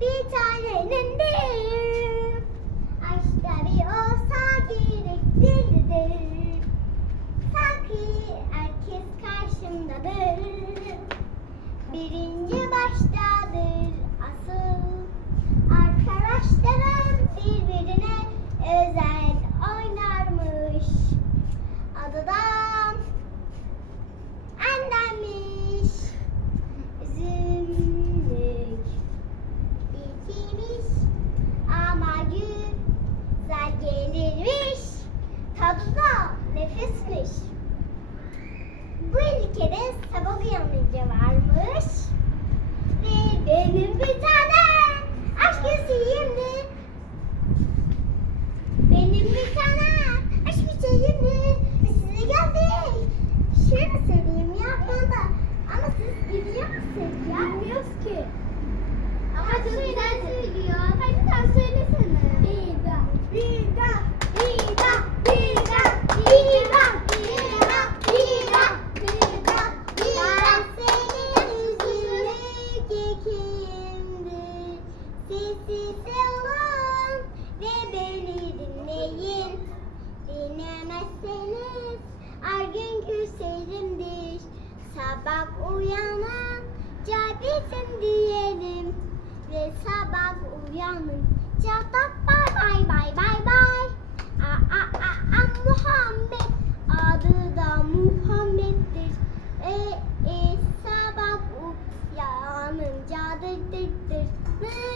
bir tanenin değil. Aşkta bir olsa gerek delidir. Sanki herkes karşımdadır. Birinci baştadır gelirmiş. Tadı da nefismiş. Bu ülkede sabah uyanınca varmış. Ve benim bir ve beni dinleyin. Dinlemezseniz her gün küserimdir. Sabah uyanınca bizim diyelim. Ve sabah uyanınca da bay bay bay bay bay. Aa, aa, aa, aa, Muhammed adı da Muhammed'dir. E, e, sabah uyanınca dır